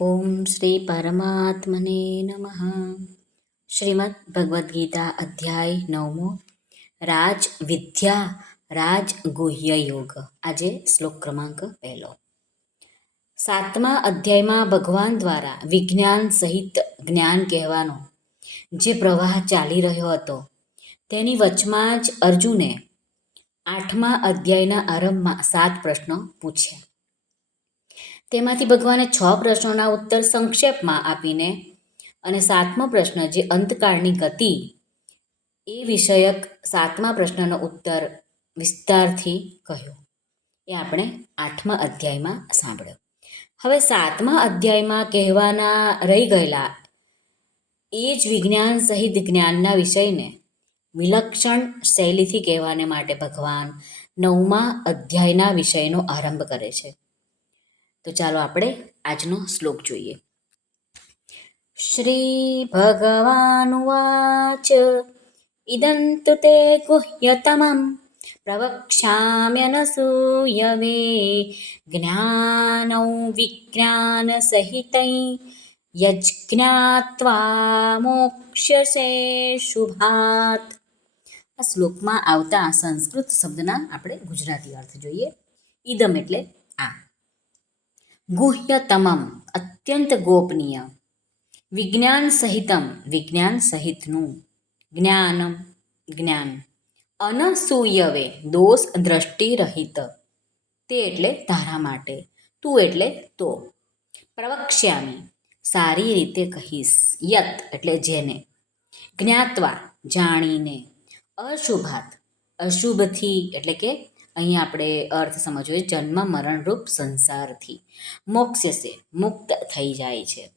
ઓમ શ્રી પરમાત્મને નમઃ શ્રીમદ ભગવદ્ ગીતા અધ્યાય નવમો રાજ વિદ્યા રાજ ગુહ્ય યોગ આજે શ્લોક ક્રમાંક પહેલો। સાતમા અધ્યાયમાં ભગવાન દ્વારા વિજ્ઞાન સહિત જ્ઞાન કહેવાનો જે પ્રવાહ ચાલી રહ્યો હતો, તેની વચમાં જ અર્જુને આઠમા અધ્યાયના આરંભમાં સાત પ્રશ્નો પૂછ્યા. તેમાંથી ભગવાને છ પ્રશ્નોના ઉત્તર સંક્ષેપમાં આપીને અને સાતમો પ્રશ્ન જે અંતકાળની ગતિ એ વિષયક સાતમા પ્રશ્નનો ઉત્તર વિસ્તારથી કહ્યો. એ આપણે આઠમા અધ્યાયમાં સાંભળ્યો. હવે સાતમા અધ્યાયમાં કહેવાના રહી ગયેલા એ જ વિજ્ઞાન સહિત જ્ઞાનના વિષયને વિલક્ષણ શૈલીથી કહેવાને માટે ભગવાન નવમા અધ્યાયના વિષયનો આરંભ કરે છે. તો ચાલો આપણે આજનો શ્લોક જોઈએ. શ્રી ભગવાનુવાચ ઇદં તુ તે ગુહ્યતમં પ્રવક્ષ્યામ્યનસૂયવે જ્ઞાનૌ વિજ્ઞાનસહિતૈ યજ્ઞાત્વા મોક્ષ્યસે શુભાત. આ શ્લોકમાં આવતા સંસ્કૃત શબ્દના આપણે ગુજરાતી અર્થ જોઈએ. ઈદમ એટલે આ. ગુહ્યતમમ અત્યંત ગોપનીય. વિજ્ઞાન સહિતમ, વિજ્ઞાન સહિતનું. જ્ઞાનમ, જ્ઞાન. અનસૂયવે, દોષ દ્રષ્ટિ રહિત. તે એટલે તારા માટે, તું એટલે તો. પ્રવક્ષ્યામી, સારી રીતે કહીશ, યત એટલે જેને. જ્ઞાતવા, જાણીને. અશુભાત, અશુભથી એટલે કે અહીં આપણે અર્થ સમજવો જન્મ મરણરૂપ સંસારથી. મોક્ષસે મુક્ત થઈ જાય છે.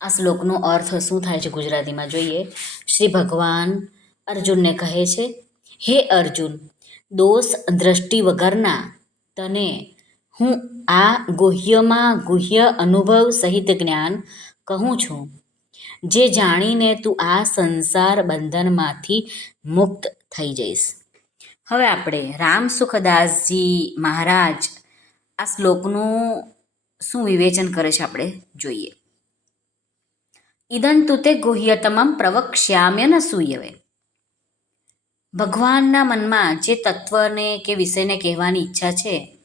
આ શ્લોકનો અર્થ શું થાય છે ગુજરાતીમાં જોઈએ? શ્રી ભગવાન અર્જુનને કહે છે, હે અર્જુન, દોષ દ્રષ્ટિ વગરના તને હું આ ગુહ્યમાં ગુહ્ય અનુભવ સહિત જ્ઞાન કહું છું. જે જાણીને તું આ સંસાર બંધનમાંથી મુક્ત થઈ જઈશ. હવે આપણે રામ સુખદાસજી મહારાજ આ શ્લોકનું શું વિવેચન કરે છે આપણે જોઈએ. ઇદંતુ તે ગુહ્યતમમ પ્રવક્ષ્યામ્ય ન સૂયવે. ભગવાનના મનમાં જે તત્વને કે વિષયને કહેવાની ઈચ્છા છે,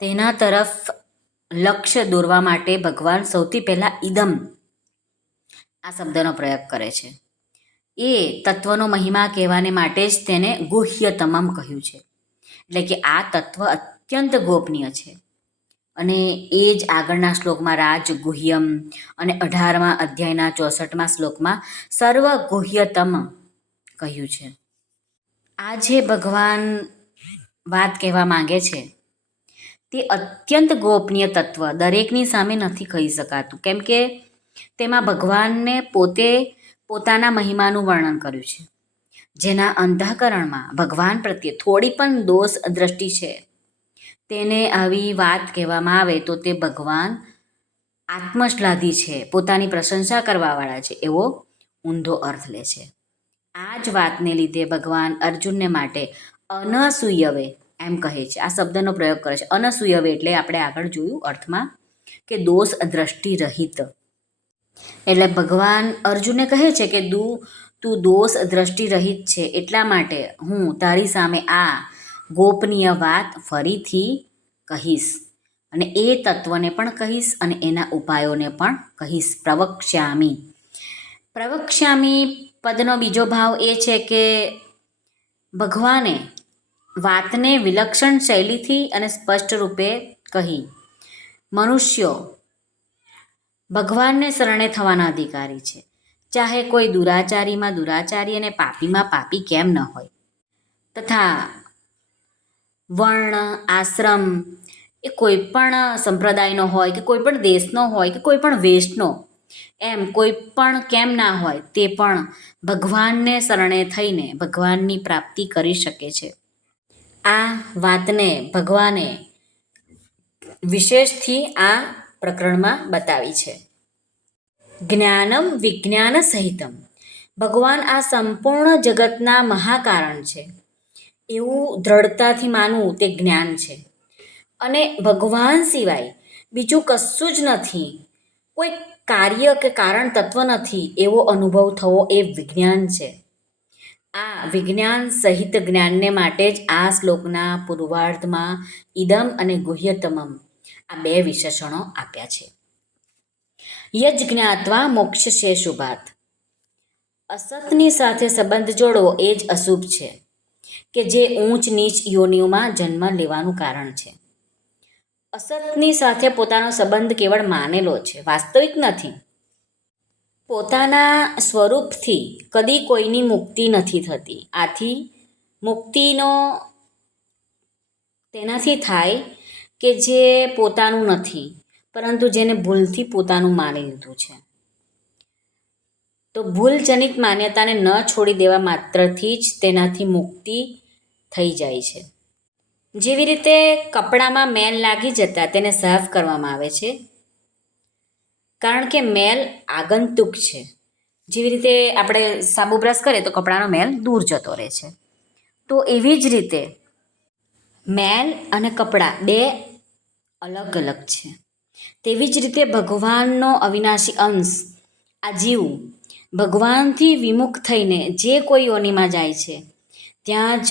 તેના તરફ લક્ષ્ય દોરવા માટે ભગવાન સૌથી પહેલાં ઇદમ આ શબ્દનો પ્રયોગ કરે છે. એ તત્વનો મહિમા કહેવાને માટે જ તેને ગુહ્ય તમામ કહ્યું છે. એટલે કે આ તત્વ અત્યંત ગોપનીય છે. અને એ જ આગળના શ્લોકમાં રાજ, ગુહ્યમ અને અઢારમા અધ્યાયના ચોસઠમાં શ્લોકમાં સર્વ ગુહ્યતમ કહ્યું છે. આ જે ભગવાન વાત કહેવા માંગે છે, તે અત્યંત ગોપનીય તત્વ દરેકની સામે નથી કહી શકાતું. કેમ કે તેમાં ભગવાનને પોતે પોતાના મહિમાનું વર્ણન કર્યું છે. જેના અંતઃકરણમાં ભગવાન પ્રત્યે થોડી પણ દોષ દ્રષ્ટિ છે. તેને આવી વાત કહેવામાં આવે તો તે ભગવાન આત્મશ્લાધી છે, પોતાની પ્રશંસા કરવાવાળા છે, એવો ઊંધો અર્થ લે છે. આ જ વાતને લીધે ભગવાન અર્જુનને માટે અનસૂયવે એમ કહે છે. આ શબ્દનો પ્રયોગ કરે છે. અનસૂયવે એટલે આપણે આગળ જોયું અર્થમાં કે દોષ દ્રષ્ટિ રહિત. એટલે ભગવાન અર્જુને કહે છે કે, દુ, તું દોષ દ્રષ્ટિ રહિત છે, એટલા માટે હું તારી સામે આ ગોપનીય વાત ફરીથી કહીશ. અને એ તત્વને પણ કહીશ અને એના ઉપાયોને પણ કહીશ. પ્રવક્ષ્યામી. પ્રવક્ષ્યામી પદનો બીજો ભાવ એ છે કે, ભગવાને વાતને વિલક્ષણ શૈલીથી અને સ્પષ્ટ રૂપે કહી, મનુષ્યો ભગવાનને શરણે થવાના અધિકારી છે. ચાહે કોઈ દુરાચારીમાં દુરાચારી અને પાપીમાં પાપી કેમ ન હોય. તથા વર્ણ, આશ્રમ એ કોઈ પણ સંપ્રદાયનો હોય કે કોઈ પણ દેશનો હોય કે કોઈ પણ વેશનો, એમ કોઈ પણ કેમ ના હોય તે પણ ભગવાનને શરણે થઈને ભગવાનની પ્રાપ્તિ કરી શકે છે. આ વાતને ભગવાને વિશેષથી આ પ્રકરણમાં બતાવી છે. જ્ઞાનમ વિજ્ઞાન સહિતમ. ભગવાન આ સંપૂર્ણ જગતના મહાકારણ છે. એવું દ્રઢતાથી માનવું તે જ્ઞાન છે. અને ભગવાન સિવાય બીજું કશું જ નથી. કોઈ કાર્ય કે કારણ તત્વ નથી એવો અનુભવ થવો એ વિજ્ઞાન છે. આ વિજ્ઞાન સહિત જ્ઞાનને માટે જ આ શ્લોકના પૂર્વાર્ધમાં ઇદમ અને ગુહ્યતમમ આ બે વિશેષણો આપ્યા છે. યજ મોક્ષ મોક્ષશે શુભાત અસતની સાથે સંબંધ જોડવો એ જ અશુભ છે, કે જે ઊંચ નીચ યોનિઓમાં જન્મ લેવાનું કારણ છે. અસતની સાથે પોતાનો સંબંધ કેવળ માનેલો છે, વાસ્તવિક નથી. પોતાના સ્વરૂપથી કદી કોઈની મુક્તિ નથી થતી. આથી મુક્તિનો તેનાથી થાય કે જે પોતાનું નથી, પરંતુ જેને ભૂલથી પોતાનું માની લીધું છે. તો ભૂલજનિત માન્યતાને ન છોડી દેવા માત્રથી જ તેનાથી મુક્તિ થઈ જાય છે. જેવી રીતે કપડામાં મેલ લાગી જતાં તેને સાફ કરવામાં આવે છે, કારણ કે મેલ આગંતુક છે. જેવી રીતે આપણે સાબુ બ્રશ કરીએ તો કપડાનો મેલ દૂર જતો રહે છે. તો એવી જ રીતે મેલ અને કપડાં બે અલગ અલગ છે. તેવી જ રીતે ભગવાનનો અવિનાશી અંશ આ જીવ ભગવાનથી વિમુખ થઈને જે કોઈ યોનિમાં જાય છે, ત્યાં જ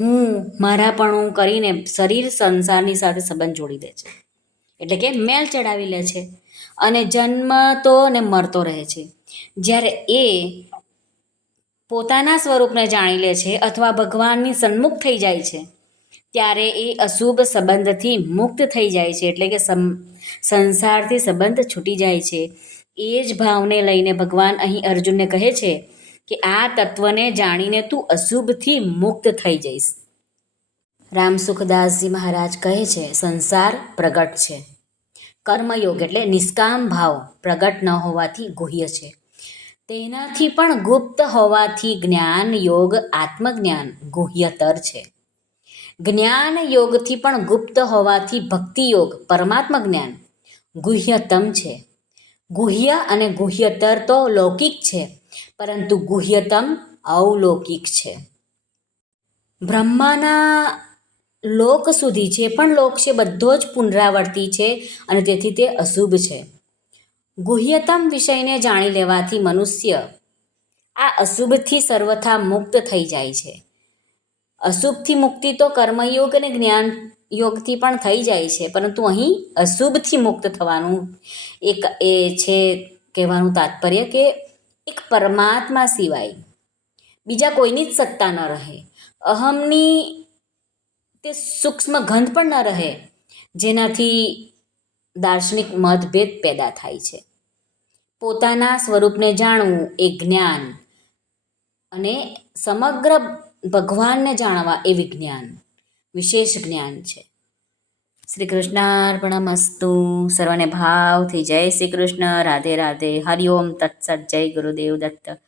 હું મારાપણું કરીને શરીર સંસારની સાથે સંબંધ જોડી દે છે. એટલે કે મેલ ચડાવી લે છે અને જન્મતો ને મરતો રહે છે. જ્યારે એ પોતાના સ્વરૂપને જાણી લે છે અથવા ભગવાનની સન્મુખ થઈ જાય છે ત્યારે એ અશુભ સંબંધથી મુક્ત થઈ જાય છે. એટલે કે સંસારથી સંબંધ છૂટી જાય છે. એ જ ભાવને લઈને ભગવાન અહીં અર્જુનને કહે છે કે આ તત્વને જાણીને તું અશુભથી મુક્ત થઈ જઈશ. રામસુખદાસજી મહારાજ કહે છે, સંસાર પ્રગટ છે. કર્મયોગ એટલે નિષ્કામ ભાવ પ્રગટ ન હોવાથી ગુહ્ય છે. તેનાથી પણ ગુપ્ત હોવાથી જ્ઞાન યોગ આત્મજ્ઞાન ગુહ્યતર છે. જ્ઞાન યોગથી પણ ગુપ્ત હોવાથી ભક્તિ યોગ પરમાત્મ જ્ઞાન. ગુહ્યતમ છે. ગુહ્ય અને ગુહ્યતર તો લૌકિક છે, પરંતુ ગુહ્યતમ અવલૌકિક છે. બ્રહ્માના લોક સુધી જે પણ લોક છે, બધો જ પુનરાવર્તી છે અને તેથી તે અશુભ છે. ગુહ્યતમ વિષયને જાણી લેવાથી મનુષ્ય આ અશુભથી સર્વથા મુક્ત થઈ જાય છે. અશુભથી મુક્તિ તો કર્મયોગ અને જ્ઞાન યોગથી પણ થઈ જાય છે, પરંતુ અહીં અશુભથી મુક્ત થવાનું એક એ છે કહેવાનું તાત્પર્ય કે એક પરમાત્મા સિવાય બીજા કોઈની જ સત્તા ન રહે. અહમની તે સૂક્ષ્મ ગંધ પણ ન રહે, જેનાથી દાર્શનિક મતભેદ પેદા થાય છે. પોતાના સ્વરૂપને જાણવું એ જ્ઞાન અને સમગ્ર ભગવાનને જાણવા એ વિજ્ઞાન, વિશેષ જ્ઞાન છે. શ્રી કૃષ્ણાર્પણમસ્તુ સર્વને ભાવથી જય શ્રી કૃષ્ણ, રાધે રાધે હરિઓમ તત્સત, જય ગુરુદેવ દત્ત,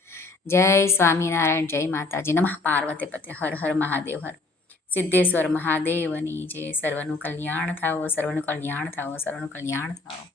જય સ્વામિનારાયણ, જય માતાજી, નમઃ પાર્વતી પતે, હર હર મહાદેવ, હર. સિદ્ધેશ્વર મહાદેવની જે સર્વનું કલ્યાણ થાવો સર્વનું કલ્યાણ થાવો સર્વનું કલ્યાણ થાવો